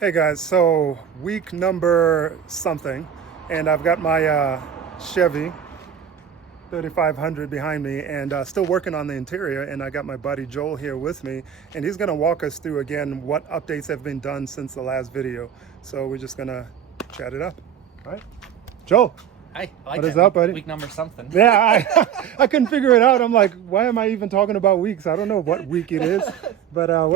Hey guys, so week number something, and I've got my Chevy 3500 behind me and still working on the interior, and I got my buddy Joel here with me, and he's gonna walk us through again what updates have been done since the last video. So we're just gonna chat it up. All right, Joel. Hi, I like what that. is up, buddy? Week number something. Yeah, I couldn't figure it out. I'm like, why am I even talking about weeks? I don't know what week it is, but how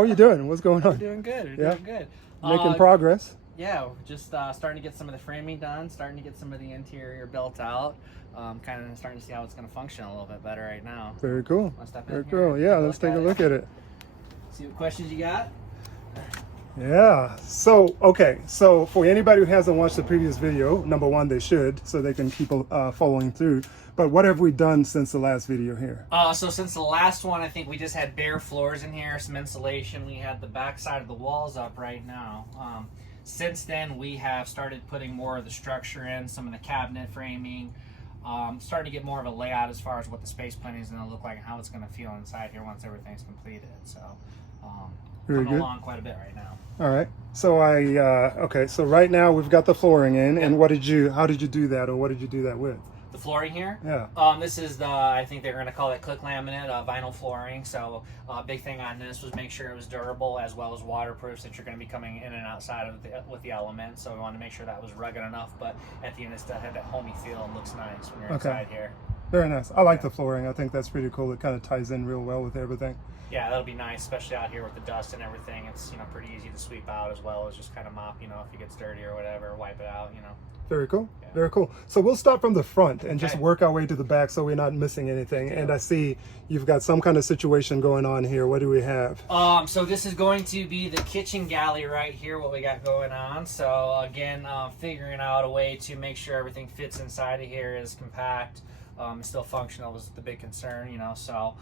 are you doing? What's going on? We're doing good. Yeah? Doing good. Making progress. Yeah, just starting to get some of the framing done, starting to get some of the interior built out. Kind of starting to see how it's going to function a little bit better right now. Very cool. Very cool. Here, Yeah, let's take a look at it. See what questions you got. Yeah, so okay, so for anybody who hasn't watched the previous video, number one, they should, so they can keep following through. But what have we done since the last video here? So since the last one, I think we just had bare floors in here, some insulation. We had the back side of the walls up right now. Since then, we have started putting more of the structure in, some of the cabinet framing, starting to get more of a layout as far as what the space planning is going to look like and how it's going to feel inside here once everything's completed. So Very coming good. along quite a bit right now. All right, so okay, so right now we've got the flooring in, and how did you do that, or what did you do that with? The flooring here? Yeah. This is I think they're going to call it click laminate vinyl flooring. So big thing on this was make sure it was durable as well as waterproof, since you're going to be coming in and outside of with the elements. So we wanted to make sure that was rugged enough, but at the end it still had that homey feel and looks nice when you're inside here. Very nice. I like the flooring. I think that's pretty cool. It kind of ties in real well with everything. Yeah, that'll be nice, especially out here with the dust and everything. It's pretty easy to sweep out as well as just kind of mop, if it gets dirty or whatever, wipe it out, Very cool. Yeah. Very cool. So we'll start from the front and just work our way to the back so we're not missing anything. And I see you've got some kind of situation going on here. What do we have? So this is going to be the kitchen galley right here, what we got going on. So again, figuring out a way to make sure everything fits inside of here is compact, still functional was the big concern, so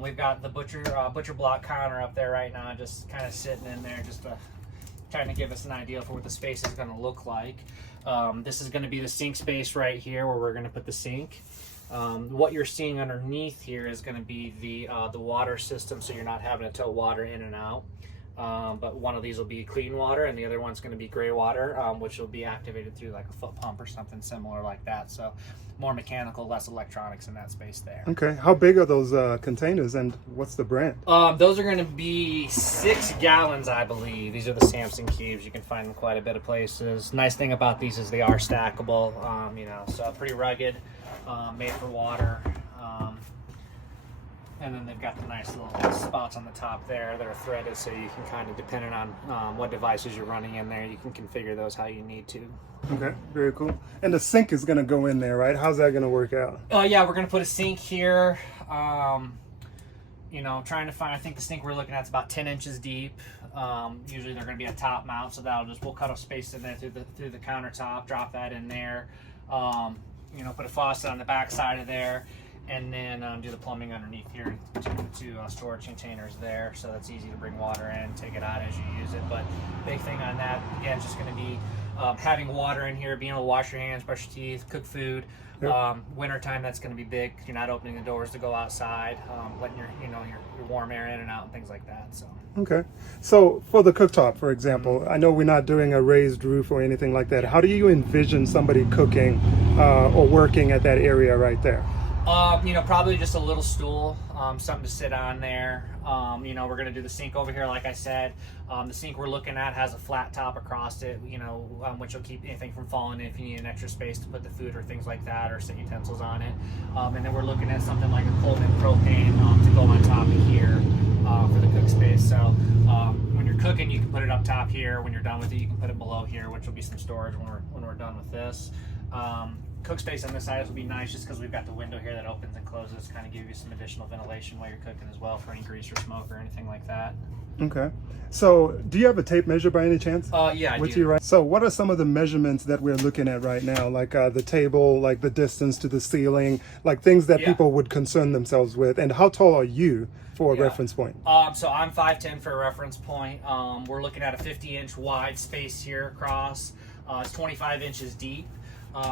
we've got the butcher block counter up there right now, just kind of sitting in there, just trying to give us an idea for what the space is going to look like. This is going to be the sink space right here where we're going to put the sink. What you're seeing underneath here is going to be the water system, so you're not having to tow water in and out. But one of these will be clean water and the other one's going to be gray water, which will be activated through like a foot pump or something similar like that. So more mechanical, less electronics in that space there. Okay. How big are those containers, and what's the brand? Those are going to be 6 gallons, I believe. These are the Samson cubes. You can find them quite a bit of places. Nice thing about these is they are stackable, so pretty rugged, made for water. And then they've got the nice little spots on the top there that are threaded, so you can kind of, depending on what devices you're running in there, you can configure those how you need to. Okay, very cool. And the sink is going to go in there, right? How's that going to work out? Yeah, we're going to put a sink here. Trying to find, I think the sink we're looking at is about 10 inches deep. Usually they're going to be a top mount, so we'll cut a space in there through the countertop, drop that in there. Put a faucet on the back side of there. And then do the plumbing underneath here to storage containers there, so that's easy to bring water in, take it out as you use it. But big thing on that, again, is just going to be having water in here, being able to wash your hands, brush your teeth, cook food. Yep. Wintertime, that's going to be big. You're not opening the doors to go outside, letting your warm air in and out and things like that. So. Okay. So for the cooktop, for example, I know we're not doing a raised roof or anything like that. How do you envision somebody cooking or working at that area right there? Probably just a little stool, something to sit on there. We're going to do the sink over here, like I said. The sink we're looking at has a flat top across it, which will keep anything from falling in if you need an extra space to put the food or things like that, or set utensils on it. And then we're looking at something like a Coleman propane to go on top of here for the cook space. So when you're cooking, you can put it up top here. When you're done with it, you can put it below here, which will be some storage when we're done with this. Cook space on this side will be nice just because we've got the window here that opens and closes, kind of give you some additional ventilation while you're cooking as well for any grease or smoke or anything like that. Okay. So do you have a tape measure by any chance? Yeah, I with do. You, right? So what are some of the measurements that we're looking at right now? Like the table, like the distance to the ceiling, like things that people would concern themselves with. And how tall are you for a reference point? So I'm 5'10" for a reference point. We're looking at a 50-inch wide space here across. It's 25 inches deep.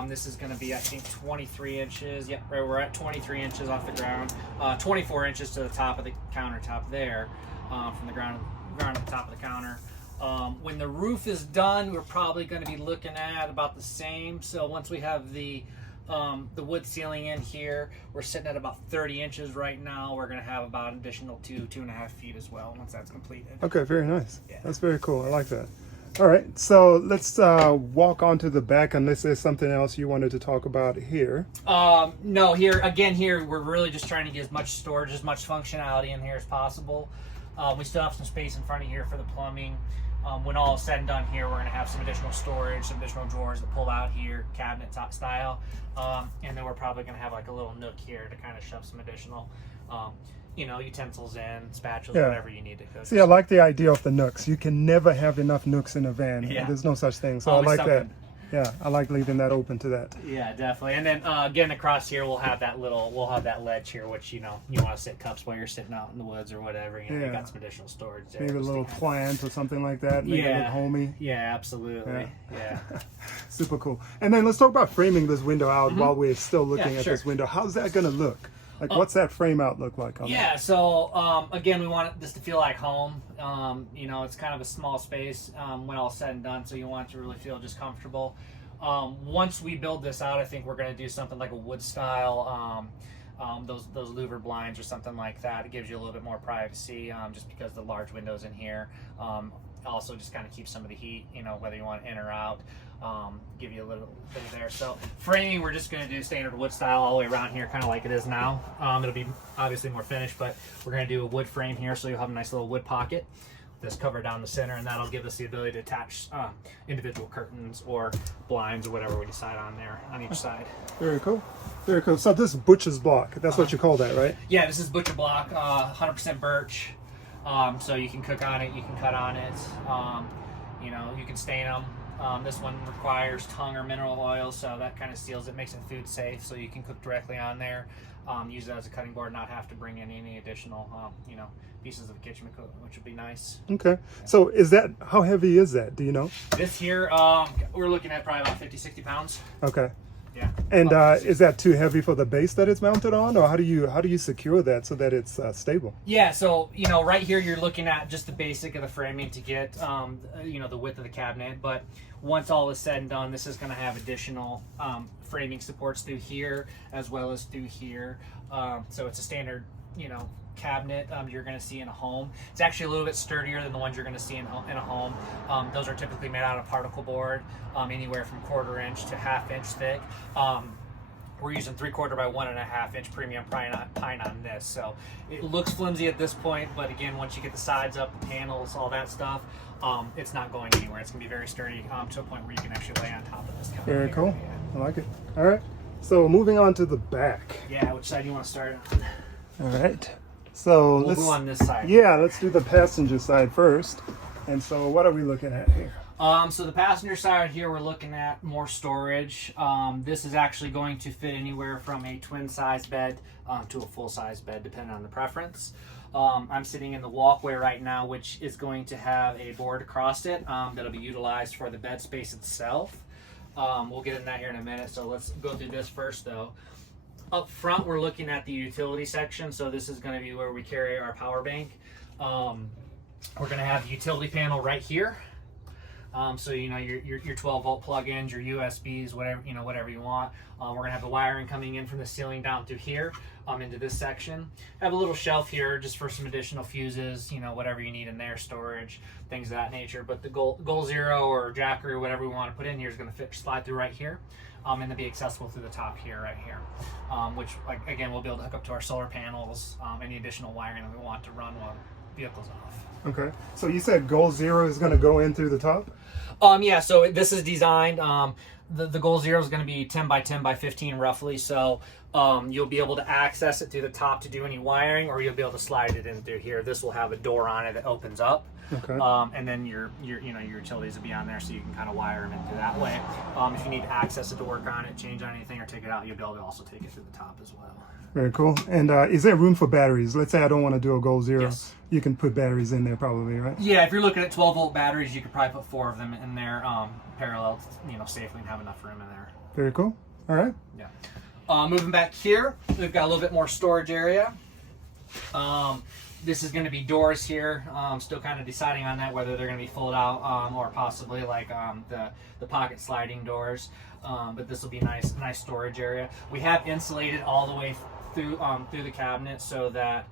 This is going to be, I think, 23 inches. Yep, right, we're at 23 inches off the ground. 24 inches to the top of the countertop there, from the ground to the top of the counter. When the roof is done, we're probably going to be looking at about the same. So once we have the wood ceiling in here, we're sitting at about 30 inches right now. We're going to have about an additional 2.5 feet as well once that's completed. Okay, very nice. Yeah. That's very cool. I like that. All right, so let's walk onto the back unless there's something else you wanted to talk about here. No, here we're really just trying to get as much storage, as much functionality in here as possible. We still have some space in front of here for the plumbing. When all is said and done here, we're going to have some additional storage, some additional drawers to pull out here, cabinet top style. And then we're probably going to have like a little nook here to kind of shove some additional, utensils in, spatulas, whatever you need to cook. See, I like the idea of the nooks. You can never have enough nooks in a van. Yeah. There's no such thing. So Always I like something. that. Yeah, I like leaving that open to that. Yeah, definitely. And then again, across here, we'll have that ledge here, which, you want to sit cups while you're sitting out in the woods or whatever. You got some additional storage there. Maybe a little plant or something like that. Make it look homey. Yeah, absolutely. Yeah. Super cool. And then let's talk about framing this window out while we're still looking at this window. How's that going to look? Like, what's that frame out look like? So again, we want this to feel like home. It's kind of a small space when all said and done, so you want it to really feel just comfortable. Once we build this out, I think we're going to do something like a wood style, those louver blinds or something like that. It gives you a little bit more privacy, just because the large windows in here. Also just kind of keep some of the heat, whether you want in or out. Give you a little bit of there. So framing, we're just going to do standard wood style all the way around here, kind of like it is now. It'll be obviously more finished, but we're going to do a wood frame here, so you'll have a nice little wood pocket. This cover down the center, and that'll give us the ability to attach individual curtains or blinds or whatever we decide on there on each side. Very cool. Very cool. So this is butcher's block. That's what you call that, right? Yeah, this is butcher block, 100% birch. So you can cook on it, you can cut on it, you can stain them. This one requires tongue or mineral oil, so that kind of seals it, makes it food safe, so you can cook directly on there. Use it as a cutting board, not have to bring in any additional, pieces of kitchen equipment, which would be nice. Okay. So how heavy is that? Do you know? This here, we're looking at probably about 50, 60 pounds. Okay. Yeah. And is that too heavy for the base that it's mounted on, or how do you secure that so that it's stable? Yeah, so right here you're looking at just the basic of the framing to get the width of the cabinet, but once all is said and done, this is going to have additional framing supports through here as well as through here. So it's a standard cabinet you're going to see in a home. It's actually a little bit sturdier than the ones you're going to see in a home. Those are typically made out of particle board, anywhere from 1/4 inch to 1/2 inch thick. We're using 3/4 by 1.5 inch premium pine on this, so it looks flimsy at this point, but again, once you get the sides up, the panels, all that stuff, it's not going anywhere. It's going to be very sturdy to a point where you can actually lay on top of this. Very cool. I like it. All right. So moving on to the back. Yeah, which side do you want to start on? All right. So we'll go on this side. Yeah, let's do the passenger side first. And so what are we looking at here? So the passenger side here, we're looking at more storage. This is actually going to fit anywhere from a twin size bed to a full size bed, depending on the preference. I'm sitting in the walkway right now, which is going to have a board across it that'll be utilized for the bed space itself. We'll get in that here in a minute, so let's go through this first though. Up front, we're looking at the utility section, so this is going to be where we carry our power bank. We're going to have the utility panel right here. So your 12 volt plug-ins, your USBs, whatever you want. We're gonna have the wiring coming in from the ceiling down through here into this section. Have a little shelf here just for some additional fuses, whatever you need in there, storage, things of that nature. But the Goal Zero or Jackery or whatever we want to put in here is gonna slide through right here. And then be accessible through the top here, right here, which again we'll be able to hook up to our solar panels, any additional wiring that we want to run while the vehicle's off. Okay, so you said Goal Zero is going to go in through the top? Yeah, so this is designed, the Goal Zero is going to be 10 by 10 by 15 roughly, so you'll be able to access it through the top to do any wiring, or you'll be able to slide it in through here. This will have a door on it that opens up. Okay. And then your utilities will be on there, so you can kind of wire them in through that way. If you need to access it to work on it, change on anything, or take it out, you'll be able to also take it through the top as well. Very cool. And is there room for batteries? Let's say I don't want to do a Goal Zero. Yes. You can put batteries in there probably, right? Yeah, if you're looking at 12 volt batteries, you could probably put 4 of them in there parallel, safely, and have enough room in there. Very cool. All right. Yeah. Moving back here, we've got a little bit more storage area. This is going to be doors here. Still kind of deciding on that, whether they're going to be fold out or possibly like the pocket sliding doors. But this will be nice storage area. We have insulated all the way through the cabinet so that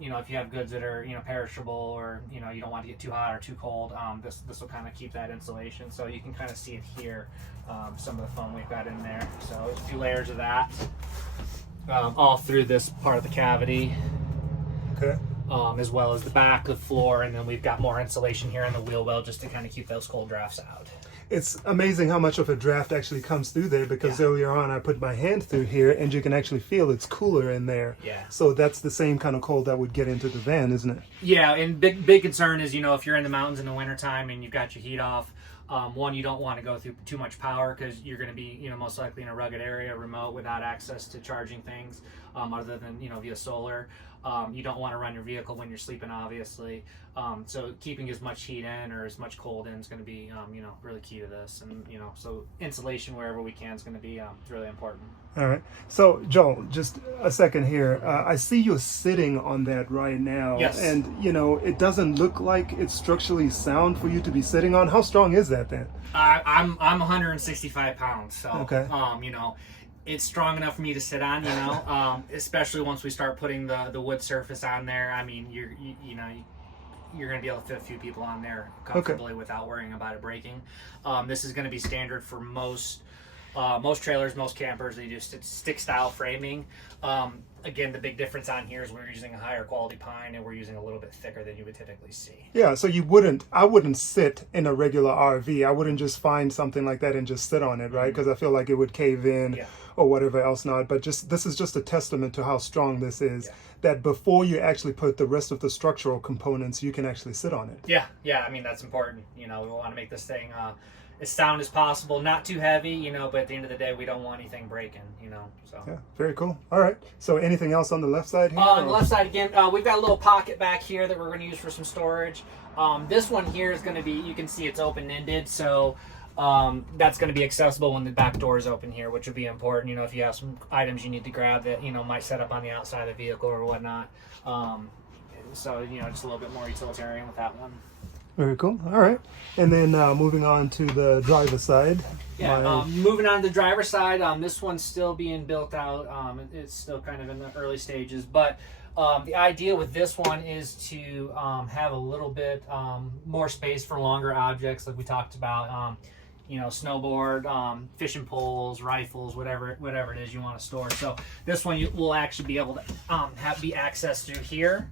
you know, if you have goods that are, you know, perishable, or, you know, you don't want to get too hot or too cold, this will kind of keep that insulation. So you can kind of see it here, some of the foam we've got in there. So there's a few layers of that all through this part of the cavity. Okay. As well as the back, the floor, and then we've got more insulation here in the wheel well just to kind of keep those cold drafts out. It's amazing how much of a draft actually comes through there, because earlier on I put my hand through here and you can actually feel it's cooler in there. Yeah. So that's the same kind of cold that would get into the van, isn't it? Yeah, and big concern is, you know, if you're in the mountains in the wintertime and you've got your heat off, one, you don't want to go through too much power, because you're going to be, you know, most likely in a rugged area, remote, without access to charging things, other than, you know, via solar. You don't want to run your vehicle when you're sleeping, obviously. So keeping as much heat in or as much cold in is going to be, you know, really key to this. And, you know, so insulation wherever we can is going to be really important. All right. So, Joel, just a second here. I see you're sitting on that right now. Yes. And, you know, it doesn't look like it's structurally sound for you to be sitting on. How strong is that then? I'm 165 pounds. So, okay. You know, it's strong enough for me to sit on, you know, especially once we start putting the wood surface on there. I mean, you know, you're going to be able to fit a few people on there comfortably without worrying about it breaking. This is going to be standard for most trailers, most campers. They do stick style framing. Again, the big difference on here is we're using a higher quality pine, and we're using a little bit thicker than you would typically see. Yeah, so I wouldn't sit in a regular RV. I wouldn't just find something like that and just sit on it, right? Because I feel like it would cave in or whatever else not. But this is just a testament to how strong this is, that before you actually put the rest of the structural components, you can actually sit on it. Yeah, I mean, that's important. You know, we want to make this thing as sound as possible, not too heavy, you know, but at the end of the day, we don't want anything breaking, you know. So yeah, very cool. All right, so anything else on the left side here? On the left side again, we've got a little pocket back here that we're going to use for some storage. This one here is going to be, you can see it's open-ended, so that's going to be accessible when the back door is open here, which would be important, you know, if you have some items you need to grab that, you know, might set up on the outside of the vehicle or whatnot. So, you know, just a little bit more utilitarian with that one. Very cool. All right. And then moving on to the driver's side. Yeah, moving on to the driver's side, this one's still being built out. It's still kind of in the early stages, but the idea with this one is to have a little bit more space for longer objects, like we talked about. You know, snowboard, fishing poles, rifles, whatever it is you want to store. So this one will actually be able to be accessed through here.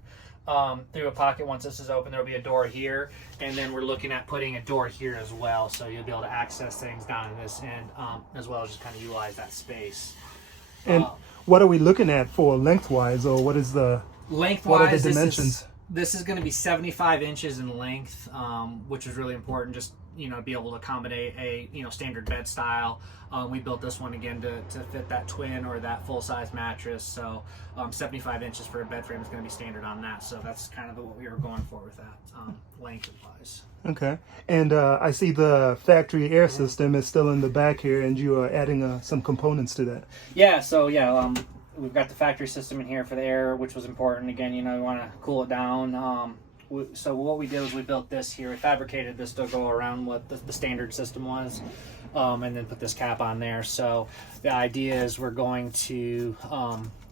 Through a pocket. Once this is open, there'll be a door here, and then we're looking at putting a door here as well, so you'll be able to access things down in this end, as well as just kind of utilize that space. And what are we looking at for lengthwise, or what is the lengthwise? What are the dimensions? This is going to be 75 inches in length, which is really important. Just, you know, be able to accommodate a, you know, standard bed style. We built this one again to fit that twin or that full-size mattress. So 75 inches for a bed frame is going to be standard on that. So that's kind of what we were going for with that, length-wise. Okay. And I see the factory air system is still in the back here, and you are adding some components to that. Yeah, so yeah, we've got the factory system in here for the air, which was important. Again, you know, we want to cool it down. So what we did was we built this here. We fabricated this to go around what the standard system was, and then put this cap on there. So the idea is we're going to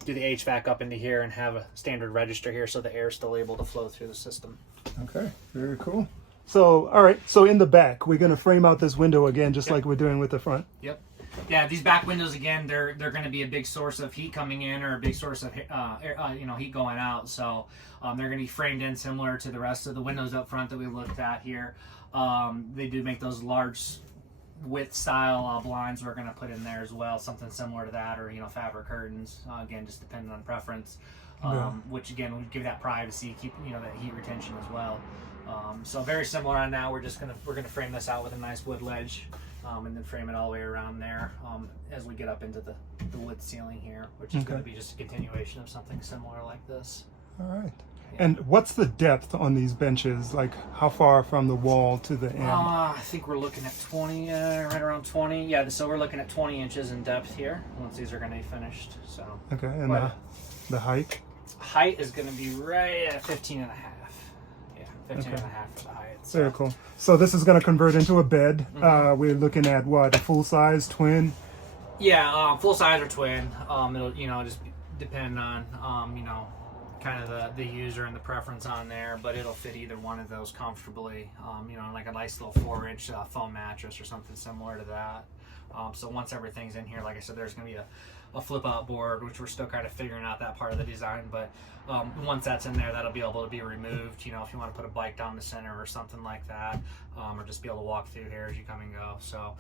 do the HVAC up into here and have a standard register here, so the air is still able to flow through the system. Okay, very cool. So, all right, so in the back, we're going to frame out this window again, just like we're doing with the front. Yep. Yeah, these back windows, again, they're going to be a big source of heat coming in, or a big source of you know, heat going out. So they're going to be framed in similar to the rest of the windows up front that we looked at here. They do make those large width style blinds we're going to put in there as well, something similar to that, or, you know, fabric curtains. Again, just depending on preference, which again would give that privacy, keep, you know, that heat retention as well. So very similar on that. We're gonna frame this out with a nice wood ledge, and then frame it all the way around there as we get up into the wood ceiling here, which is going to be just a continuation of something similar like this. All right. Yeah. And what's the depth on these benches? Like, how far from the wall to the end? I think we're looking at 20, right around 20. Yeah, so we're looking at 20 inches in depth here once these are going to be finished. So okay, and the height? height is going to be right at 15 and a half. Yeah, 15 and a half for the height. So. Very cool. So this is going to convert into a bed. We're looking at what, a full size twin? Yeah, full size or twin. It'll just depend on kind of the user and the preference on there, but it'll fit either one of those comfortably. Like a nice little 4-inch foam mattress or something similar to that. So once everything's in here, like I said, there's going to be a flip out board, which we're still kind of figuring out that part of the design, but once that's in there, that'll be able to be removed, if you want to put a bike down the center or something like that, or just be able to walk through here as you come and go. So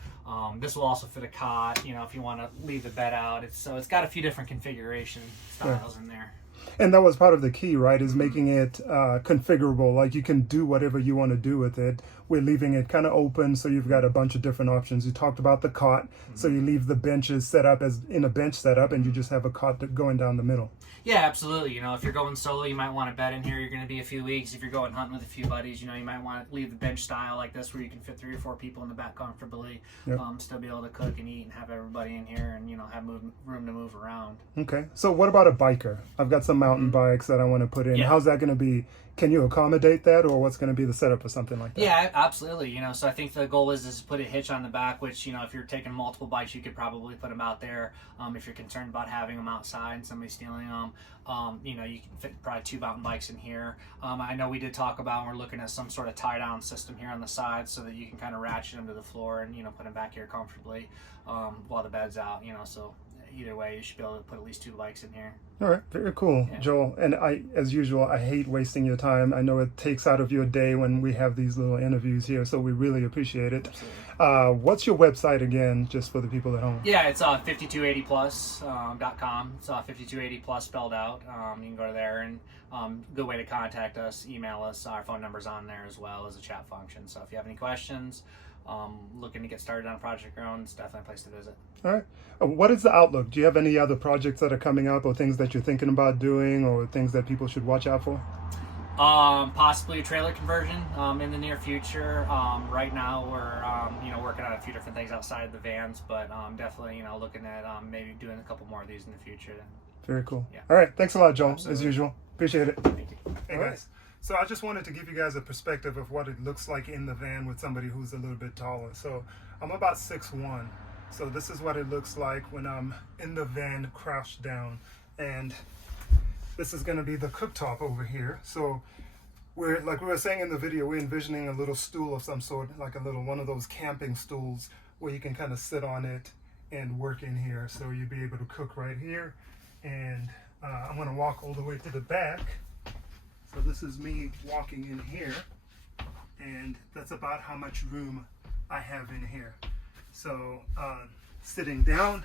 this will also fit a cot, if you want to leave the bed out. It's got a few different configuration styles in there. And that was part of the key, right, is making it configurable. Like you can do whatever you want to do with it. We're leaving it kind of open, so you've got a bunch of different options. You talked about the cot, so you leave the benches set up as in a bench setup, and you just have a cot going down the middle. Yeah, absolutely. If you're going solo, you might want a bed in here. You're going to be a few weeks. If you're going hunting with a few buddies, you might want to leave the bench style like this where you can fit 3 or 4 people in the back comfortably, still be able to cook and eat and have everybody in here and, have room to move around. Okay. So what about a biker? I've got some mountain bikes that I want to put in. How's that going to be? Can you accommodate that, or what's going to be the setup or something like that? Yeah, absolutely. So I think the goal is to put a hitch on the back, which, if you're taking multiple bikes, you could probably put them out there. If you're concerned about having them outside and somebody stealing them, you can fit probably 2 mountain bikes in here. I know we did talk about, we're looking at some sort of tie-down system here on the side so that you can kind of ratchet them to the floor and, put them back here comfortably while the bed's out, so either way, you should be able to put at least 2 bikes in here. All right, very cool, Joel. And as usual, I hate wasting your time. I know it takes out of your day when we have these little interviews here, so we really appreciate it. What's your website again, just for the people at home? Yeah, it's 5280plus.com. It's 5280plus spelled out. You can go to there, and good way to contact us, email us. Our phone number's on there as well as a chat function. So if you have any questions, looking to get started on a project of your own, it's definitely a place to visit. All right. What is the outlook? Do you have any other projects that are coming up, or things that you're thinking about doing, or things that people should watch out for? Possibly a trailer conversion in the near future. Right now we're working on a few different things outside of the vans, but definitely looking at maybe doing a couple more of these in the future. Very cool. Yeah. All right. Thanks a lot, Joel. Absolutely. As usual. Appreciate it. Thank you. Hey guys. So I just wanted to give you guys a perspective of what it looks like in the van with somebody who's a little bit taller. So I'm about 6'1". So this is what it looks like when I'm in the van crouched down. And this is going to be the cooktop over here. So we're, like we were saying in the video, we're envisioning a little stool of some sort, like a little one of those camping stools where you can kind of sit on it and work in here. So you'll be able to cook right here. And I'm going to walk all the way to the back. So this is me walking in here, and that's about how much room I have in here. So sitting down,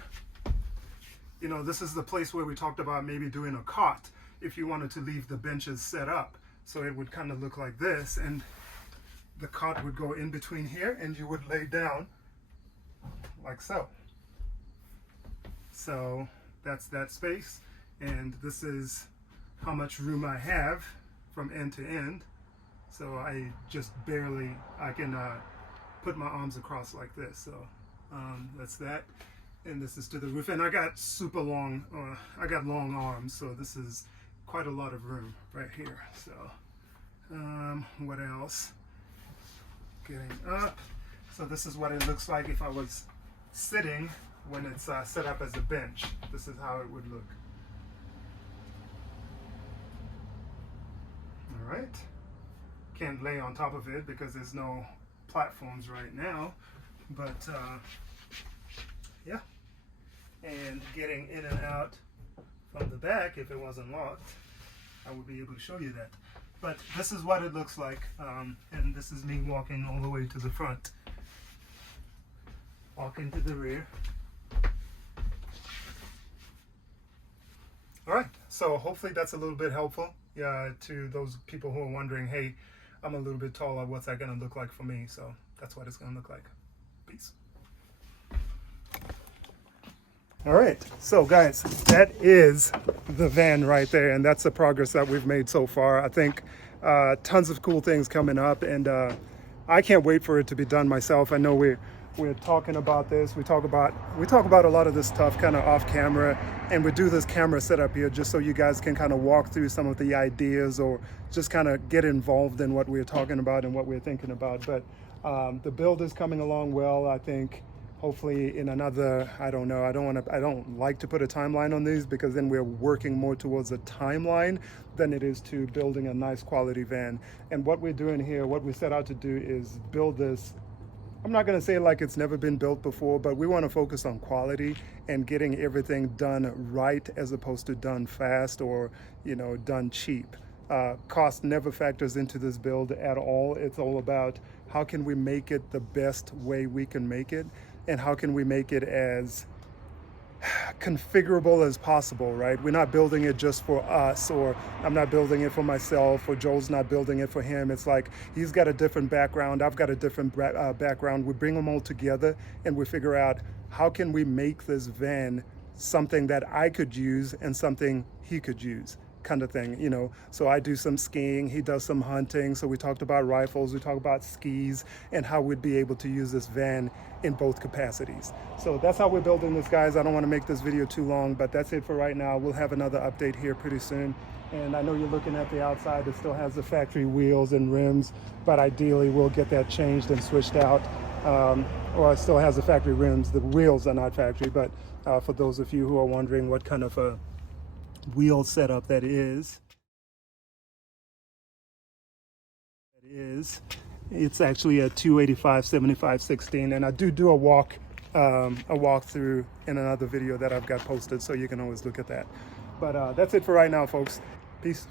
this is the place where we talked about maybe doing a cot if you wanted to leave the benches set up. So it would kind of look like this, and the cot would go in between here, and you would lay down like so. So that's that space, and this is how much room I have from end to end. So I just barely, I can put my arms across like this. So that's that. And this is to the roof. And I got super long, I got long arms. So this is quite a lot of room right here. So what else? Getting up. So this is what it looks like if I was sitting when it's set up as a bench. This is how it would look. All right, can't lay on top of it because there's no platforms right now, but yeah, and getting in and out from the back, if it wasn't locked, I would be able to show you that. But this is what it looks like, and this is me walking all the way to the front, walking to the rear. All right, so hopefully that's a little bit helpful to those people who are wondering, hey, I'm a little bit taller, what's that gonna look like for me? So that's what it's gonna look like. Peace. All right, so guys, that is the van right there, and that's the progress that we've made so far. I think tons of cool things coming up, and I can't wait for it to be done myself. I know we're we're talking about this. We talk about a lot of this stuff kind of off camera, and we do this camera setup here just so you guys can kind of walk through some of the ideas or just kind of get involved in what we're talking about and what we're thinking about. But the build is coming along well, I think. Hopefully in another, I don't know, I don't like to put a timeline on these, because then we're working more towards a timeline than it is to building a nice quality van. And what we're doing here, what we set out to do is build this. I'm not going to say like it's never been built before, but we want to focus on quality and getting everything done right as opposed to done fast or, you know, done cheap. Cost never factors into this build at all. It's all about how can we make it the best way we can make it, and how can we make it as configurable as possible, right? We're not building it just for us, or I'm not building it for myself, or Joel's not building it for him. It's like he's got a different background, I've got a different background. We bring them all together and we figure out how can we make this van something that I could use and something he could use, kind of thing, you know. So I do some skiing, he does some hunting. So we talked about rifles, we talked about skis, and how we'd be able to use this van in both capacities. So that's how we're building this, guys. I don't want to make this video too long, but that's it for right now. We'll have another update here pretty soon. And I know you're looking at the outside, it still has the factory wheels and rims, but ideally we'll get that changed and switched out. Or it still has the factory rims, the wheels are not factory, but for those of you who are wondering what kind of a wheel setup that is, it's actually a 285/75/16, and I do a walkthrough in another video that I've got posted, so you can always look at that. But that's it for right now, folks. Peace.